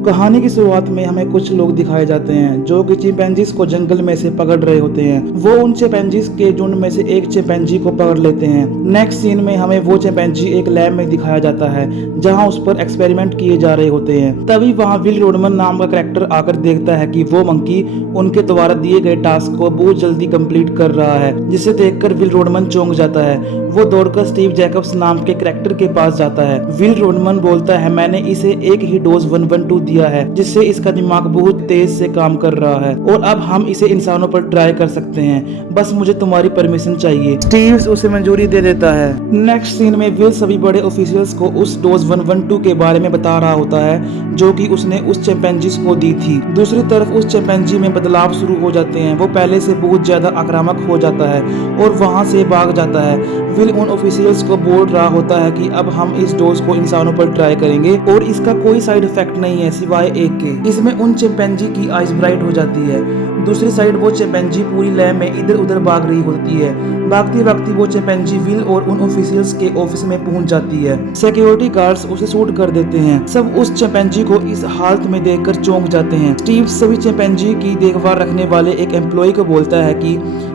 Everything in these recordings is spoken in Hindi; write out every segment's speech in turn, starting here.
कहानी की शुरुआत में हमें कुछ लोग दिखाए जाते हैं जो कि चिंपैंजीज को जंगल में से पकड़ रहे होते हैं। वो उन चिंपैंजीज के झुंड में से एक चिंपैंजी को पकड़ लेते हैं। नेक्स्ट सीन में हमें वो चिंपैंजी एक लैब में दिखाया जाता है जहां उस पर एक्सपेरिमेंट किए जा रहे होते हैं। तभी वहां विल रोडमन नाम का कैरेक्टर आकर देखता है कि वो मंकी उनके द्वारा दिए गए टास्क को बहुत जल्दी कंप्लीट कर रहा है, जिसे देखकर विल रोडमन चौंक जाता है। वो दौड़कर स्टीव जैकब्स नाम के कैरेक्टर के पास जाता है। विल रोडमन बोलता है, मैंने इसे एक ही डोज 112 दिया है जिससे इसका दिमाग बहुत तेज से काम कर रहा है और अब हम इसे इंसानों पर ट्राई कर सकते हैं, बस मुझे तुम्हारी परमिशन चाहिए। स्टीव्स उसे मंजूरी दे देता है। नेक्स्ट सीन में विल सभी बड़े ऑफिशियल्स को उस डोज 112 के बारे में बता रहा होता है जो कि उसने उस चिंपैंजीज को दी थी। दूसरी तरफ उस चिंपैंजी में बदलाव शुरू हो जाते हैं। वो पहले से बहुत ज्यादा आक्रामक हो जाता है और वहां से भाग जाता है। विल उन ऑफिशियल्स को बोल रहा होता है कि अब हम इस डोज को इंसानों पर ट्राई करेंगे और इसका कोई साइड इफेक्ट नहीं है सिवाय एक के। इसमें उन चिंपैंजी की आइज ब्राइट हो जाती है। दूसरी साइड वो चिंपैंजी पूरी लैब में इधर उधर भाग रही होती है। भागती भागती वो चिंपैंजी विल और उन ऑफिशियल्स के ऑफिस में पहुंच जाती है। सिक्योरिटी गार्ड्स उसे शूट कर देते हैं। सब उस चिंपैंजी को इस हालत में देखकर चौंक जाते हैं। स्टीव सभी चिंपैंजी की देखभाल रखने वाले एक एम्प्लॉय को बोलता है कि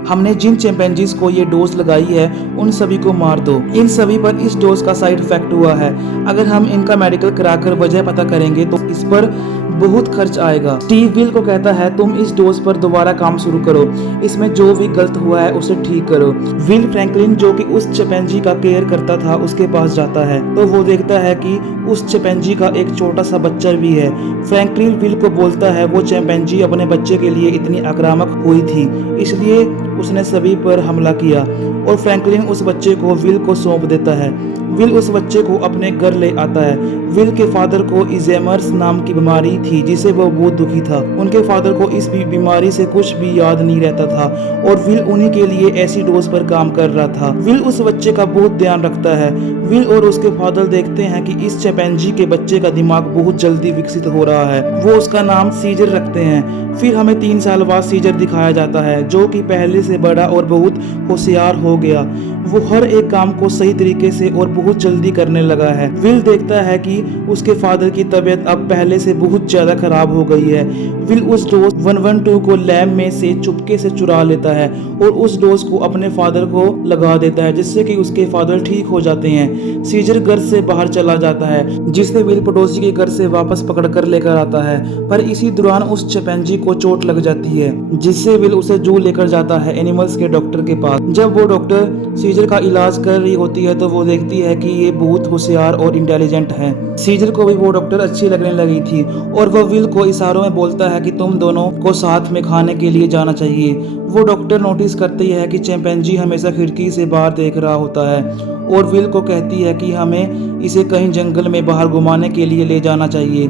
हमने जिन चिंपैंजीज को ये डोज लगाई है उन सभी को मार दो। इन सभी पर इस डोज का साइड इफेक्ट हुआ है। अगर हम इनका मेडिकल कराकर वजह पता करेंगे तो इस पर बहुत खर्च आएगा। स्टीव विल को कहता है, तुम इस डोज पर दोबारा काम शुरू करो, इसमें जो भी गलत हुआ है उसे ठीक करो। विल फ्रैंकलिन जो कि उस चिंपैंजी का केयर करता था उसके पास जाता है तो वो देखता है कि उस चिंपैंजी का एक छोटा सा बच्चा भी है। फ्रैंकलिन विल को बोलता है वो चिंपैंजी अपने बच्चे के लिए इतनी आक्रामक हुई थी इसलिए उसने सभी पर हमला किया और फ्रैंकलिन उस बच्चे को विल को सौंप देता है। विल उस बच्चे को अपने घर ले आता है। विल के फादर को अल्जाइमर्स नाम की बीमारी थी जिसे वो बहुत दुखी था। उनके फादर को इस बीमारी से कुछ भी याद नहीं रहता था और विल उन्हीं के लिए ऐसी डोज पर काम कर रहा था। विल उस बच्चे का बहुत ध्यान रखता है। विल और उसके फादर देखते हैं कि इस चिंपैंजी के बच्चे का दिमाग बहुत जल्दी विकसित हो रहा है। वो उसका नाम सीजर रखते हैं। फिर हमें 3 साल बाद सीजर दिखाया जाता है जो कि पहले से बड़ा और बहुत होशियार हो गया। वो हर एक काम को सही तरीके से और बहुत जल्दी करने लगा है। विल देखता है कि उसके फादर की तबीयत अब पहले से बहुत ज्यादा खराब हो गई है। विल उस डोज 112 को लैब में से चुपके से चुरा लेता है और उस डोज को अपने फादर को लगा देता है जिससे कि उसके फादर ठीक हो जाते हैं। सीजर घर से बाहर चला जाता है जिसे विल पड़ोसी के घर से वापस पकड़ कर लेकर आता है, पर इसी दौरान उस चिंपैंजी को चोट लग जाती है जिससे विल उसे जू लेकर जाता है एनिमल्स के डॉक्टर के पास। जब वो डॉक्टर सीजर का इलाज कर रही होती है तो वो देखती है कि ये बहुत होशियार और इंटेलिजेंट है। सीजर को भी वो डॉक्टर अच्छी लगने लगी थी और वो विल को इशारों में बोलता है कि तुम दोनों को साथ में खाने के लिए जाना चाहिए। वो डॉक्टर नोटिस करती है कि चिंपैंजी हमेशा खिड़की से बाहर देख रहा होता है और विल को कहती है कि हमें इसे कहीं जंगल में बाहर घुमाने के लिए ले जाना चाहिए।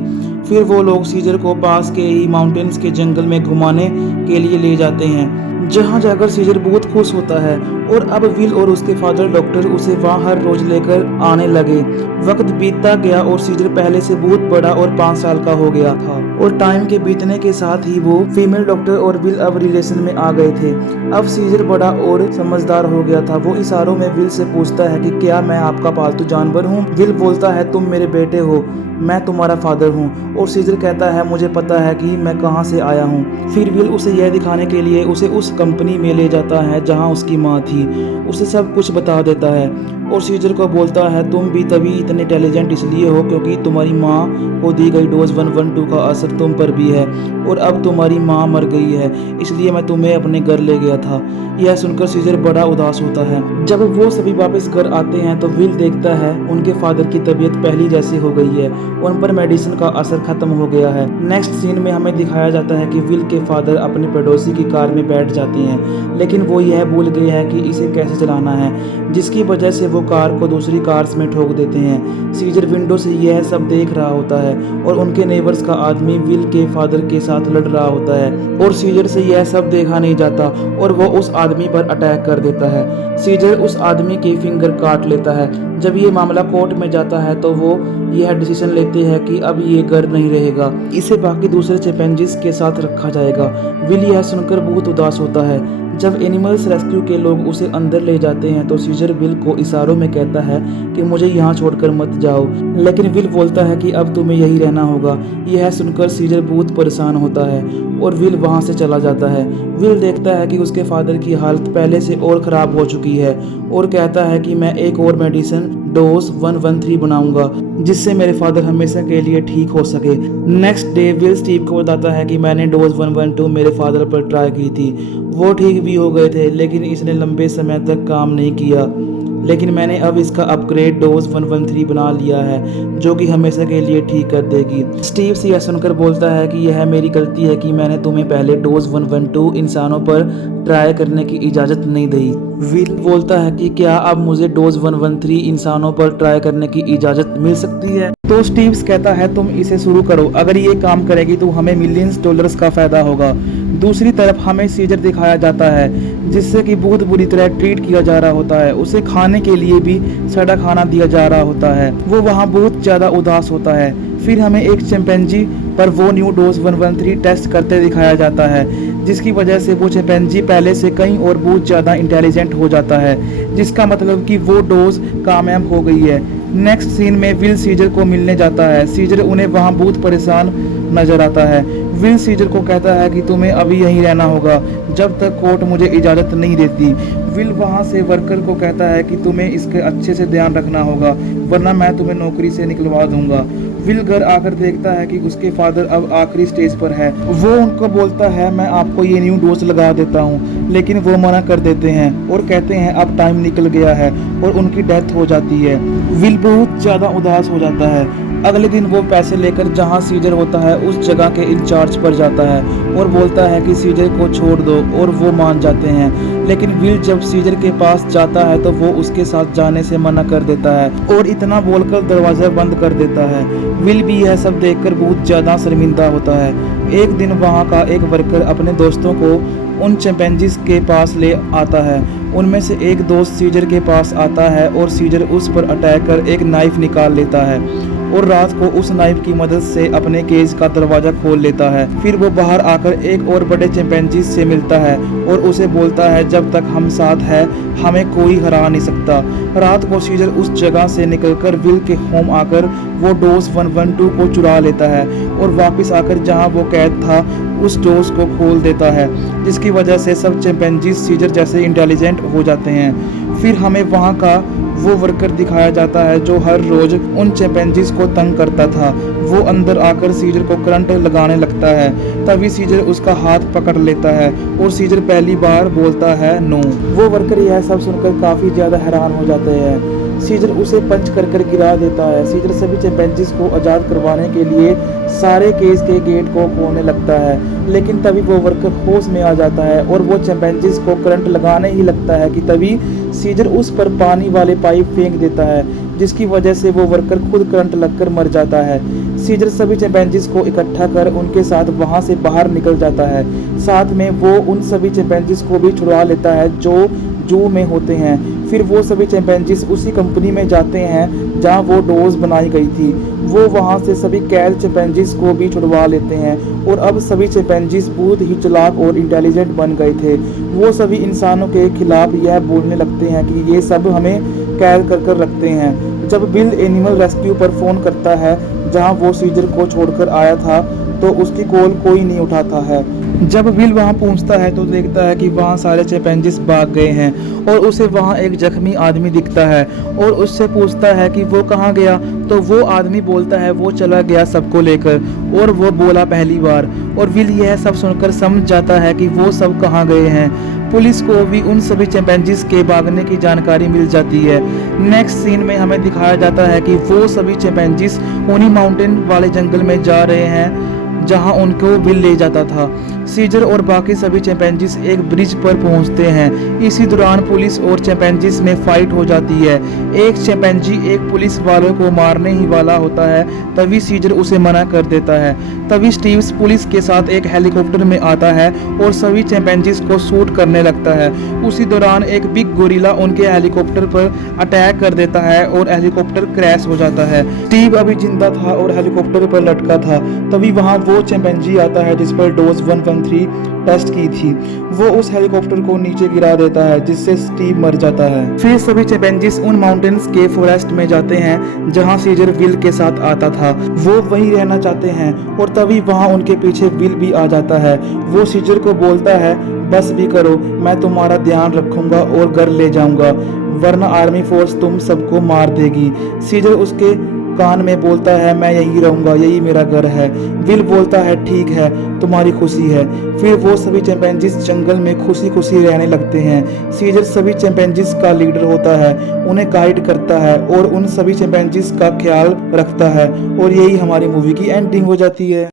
फिर वो लोग सीजर को पास के ही माउंटेन्स के जंगल में घुमाने के लिए ले जाते हैं जहां जाकर सीजर बहुत खुश होता है और अब विल और उसके फादर डॉक्टर उसे वहां हर रोज लेकर आने लगे। वक्त बीतता गया और सीजर पहले से बहुत बड़ा और 5 साल का हो गया था और टाइम के बीतने के साथ ही वो फीमेल डॉक्टर और विल अब रिलेशन में आ गए थे। अब सीजर बड़ा और समझदार हो गया था। वो इशारों में विल से पूछता है कि क्या मैं आपका पालतू जानवर हूँ। विल बोलता है, तुम मेरे बेटे हो, मैं तुम्हारा फादर हूँ। और सीजर कहता है, मुझे पता है कि मैं कहाँ से आया हूँ। फिर विल उसे यह दिखाने के लिए उसे उस कंपनी में ले जाता है जहाँ उसकी माँ थी। उसे सब कुछ बता देता है और सीजर को बोलता है, तुम भी तभी इतने इंटेलिजेंट इसलिए हो क्योंकि तुम्हारी माँ को दी गई डोज 112 का असर तुम पर भी है और अब तुम्हारी माँ मर गई है इसलिए मैं तुम्हें अपने घर ले गया था। यह सुनकर सीजर बड़ा उदास होता है। जब वो सभी वापस घर आते हैं तो विल देखता है उनके फादर की तबीयत पहली जैसी हो गई है, उन पर मेडिसिन का असर खत्म हो गया है। नेक्स्ट सीन में हमें दिखाया जाता है कि विल के फादर अपने पड़ोसी की कार में बैठ जाते हैं लेकिन वो यह भूल गए हैं कि इसे कैसे चलाना है, जिसकी वजह से वो कार को दूसरी कार्स में ठोक देते हैं। सीजर विंडो से यह सब देख रहा होता है और उनके नेबर्स का आदमी विल के फादर के साथ लड़ रहा होता है और सीजर से यह सब देखा नहीं जाता और वो उस आदमी पर अटैक कर देता है। सीजर उस आदमी के फिंगर काट लेता है। जब ये मामला कोर्ट में जाता है तो वो यह डिसीजन लेते हैं कि अब ये घर नहीं रहेगा, इसे बाकी दूसरे चिंपैंजीज के साथ रखा जाएगा। विल यह सुनकर बहुत उदास होता है। जब एनिमल्स रेस्क्यू के लोग उसे अंदर ले जाते हैं तो सीजर विल को इशारों में कहता है कि मुझे यहाँ छोड़कर मत जाओ, लेकिन विल बोलता है कि अब तुम्हें यही रहना होगा। यह सुनकर सीजर बहुत परेशान होता है और विल वहाँ से चला जाता है। विल देखता है कि उसके फादर की हालत पहले से और ख़राब हो चुकी है और कहता है कि मैं एक और मेडिसिन डोज 113 बनाऊंगा जिससे मेरे फादर हमेशा के लिए ठीक हो सके। नेक्स्ट डे विल स्टीव को बताता है कि मैंने डोज 112 मेरे फादर पर ट्राई की थी, वो ठीक भी हो गए थे, लेकिन इसने लंबे समय तक काम नहीं किया। लेकिन मैंने अब इसका अपग्रेड डोज 113 बना लिया है जो कि हमेशा के लिए ठीक कर देगी। स्टीव से यह सुनकर बोलता है कि यह मेरी गलती है कि मैंने तुम्हें पहले डोज 112 इंसानों पर ट्राई करने की इजाज़त नहीं दी। विल बोलता है कि क्या अब मुझे डोज 113 इंसानों पर ट्राई करने की इजाज़त मिल सकती है? तो स्टीव्स कहता है तुम इसे शुरू करो, अगर ये काम करेगी तो हमें मिलियंस डॉलर्स का फ़ायदा होगा। दूसरी तरफ हमें सीजर दिखाया जाता है जिससे कि बहुत बुरी तरह ट्रीट किया जा रहा होता है। उसे खाने के लिए भी सड़ा खाना दिया जा रहा होता है। वो वहाँ बहुत ज़्यादा उदास होता है। फिर हमें एक चिंपैंजी पर वो न्यू डोज 113 टेस्ट करते दिखाया जाता है जिसकी वजह से वो चिंपैंजी पहले से कहीं और बहुत ज़्यादा इंटेलिजेंट हो जाता है, जिसका मतलब कि वो डोज कामयाब हो गई है। नेक्स्ट सीन में विल सीजर को मिलने जाता है। सीजर उन्हें वहाँ बहुत परेशान नजर आता है। विल सीजर को कहता है कि तुम्हें अभी यहीं रहना होगा जब तक कोर्ट मुझे इजाज़त नहीं देती। विल वहाँ से वर्कर को कहता है कि तुम्हें इसके अच्छे से ध्यान रखना होगा वरना मैं तुम्हें नौकरी से निकलवा दूंगा। विल घर आकर देखता है कि उसके फादर अब आखिरी स्टेज पर है। वो उनको बोलता है मैं आपको ये न्यू डोज लगा देता हूँ, लेकिन वो मना कर देते हैं और कहते हैं अब टाइम निकल गया है और उनकी डेथ हो जाती है। विल बहुत ज़्यादा उदास हो जाता है। अगले दिन वो पैसे लेकर जहाँ सीजर होता है उस जगह के इंचार्ज पर जाता है और बोलता है कि सीजर को छोड़ दो और वो मान जाते हैं। लेकिन विल जब सीजर के पास जाता है तो वो उसके साथ जाने से मना कर देता है और इतना बोलकर दरवाज़ा बंद कर देता है। विल भी यह सब देखकर बहुत ज़्यादा शर्मिंदा होता है। एक दिन वहाँ का एक वर्कर अपने दोस्तों को उन चिंपैंजीज के पास ले आता है। उनमें से एक दोस्त सीजर के पास आता है और सीजर उस पर अटैक कर एक नाइफ निकाल लेता है और रात को उस नाइफ की मदद से अपने केज का दरवाजा खोल लेता है। फिर वो बाहर आकर एक और बड़े चिंपैंजीज से मिलता है और उसे बोलता है जब तक हम साथ हैं हमें कोई हरा नहीं सकता। रात को सीजर उस जगह से निकलकर विल के होम आकर वो डोज 112 को चुरा लेता है और वापस आकर जहां वो कैद था उस डोज को खोल देता है, जिसकी वजह से सब चिंपैंजीज सीजर जैसे इंटेलिजेंट हो जाते हैं। फिर हमें वहाँ का वो वर्कर दिखाया जाता है जो हर रोज उन चिंपैंजीज को तंग करता था। वो अंदर आकर सीजर को करंट लगाने लगता है। तभी सीजर उसका हाथ पकड़ लेता है और सीजर पहली बार बोलता है नो। वो वर्कर यह सब सुनकर काफ़ी ज़्यादा हैरान हो जाते हैं। सीजर उसे पंच कर कर गिरा देता है। सीजर सभी चिंपैंजीज को आज़ाद करवाने के लिए सारे केज के गेट को खोलने लगता है, लेकिन तभी वो वर्कर होश में आ जाता है और वो चिंपैंजीज को करंट लगाने ही लगता है कि तभी सीजर उस पर पानी वाले पाइप फेंक देता है, जिसकी वजह से वो वर्कर खुद करंट लगकर मर जाता है। सीजर सभी चिंपैंजीज को इकट्ठा कर उनके साथ वहाँ से बाहर निकल जाता है। साथ में वो उन सभी चिंपैंजीज को भी छुड़वा लेता है जो जू में होते हैं। फिर वो सभी चिंपैंजीज उसी कंपनी में जाते हैं जहाँ वो डोज बनाई गई थी। वो वहाँ से सभी कैद चिंपैंजीज को भी छुड़वा लेते हैं और अब सभी चिंपैंजीज बहुत ही चालाक और इंटेलिजेंट बन गए थे। वो सभी इंसानों के खिलाफ यह बोलने लगते हैं कि ये सब हमें कैद कर रखते हैं। जब बिल एनिमल रेस्क्यू पर फ़ोन करता है जहाँ वो सीजर को छोड़कर आया था तो उसकी कॉल कोई नहीं उठाता है। जब विल वहाँ पहुँचता है तो देखता है कि वहाँ सारे चिंपैंजीज भाग गए हैं और उसे वहाँ एक जख्मी आदमी दिखता है और उससे पूछता है कि वो कहाँ गया। तो वो आदमी बोलता है वो चला गया सबको लेकर, और वो बोला पहली बार। और विल यह सब सुनकर समझ जाता है कि वो सब कहाँ गए हैं। पुलिस को भी उन सभी चिंपैंजीज के भागने की जानकारी मिल जाती है। नेक्स्ट सीन में हमें दिखाया जाता है कि वो सभी चिंपैंजीज ओनी माउंटेन वाले जंगल में जा रहे हैं जहां उनको विल ले जाता था। सीजर और बाकी सभी चैंपियंजीज एक ब्रिज पर पहुंचते हैं। इसी दौरान पुलिस और चैंपियंजीज में फाइट हो जाती है। एक चैंपियंजी एक पुलिस वालों को मारने ही वाला होता है, तभी सीजर उसे मना कर देता है। तभी स्टीव्स पुलिस के साथ एक हेलीकॉप्टर में आता है और सभी चैंपियंजीज को शूट करने लगता है। उसी दौरान एक बिग गोरिल्ला उनके हेलीकॉप्टर पर अटैक कर देता है और हेलीकॉप्टर क्रैश हो जाता है। स्टीव अभी जिंदा था और हेलीकॉप्टर पर लटका था। तभी वहां वो चैंपियंजी आता है जिस पर डोज 113 टेस्ट की थी। वो उस हेलीकॉप्टर को नीचे गिरा देता है, जिससे स्टीव मर जाता है। फिर सभी चैंपियंजीज उन माउंटेन्स के फॉरेस्ट में जाते हैं जहां सीजर विल के साथ आता था। वो वहीं रहना चाहते हैं और तभी वहां उनके पीछे विल भी आ जाता है। वो सीजर को बोलता है, बस भी करो, मैं तुम्हारा ध्यान रखूंगा और घर ले जाऊंगा, वरना आर्मी फोर्स तुम सबको मार देगी। सीजर उसके कान में बोलता है, मैं यहीं रहूंगा, यही मेरा घर है। विल बोलता है, ठीक है, तुम्हारी खुशी है। फिर वो सभी चैंपियंजीज जंगल में खुशी खुशी रहने लगते हैं। सीजर सभी चैंपियंजीज का लीडर होता है, उन्हें गाइड करता है और उन सभी चैंपियंजीज का ख्याल रखता है। और यही हमारी मूवी की एंडिंग हो जाती है।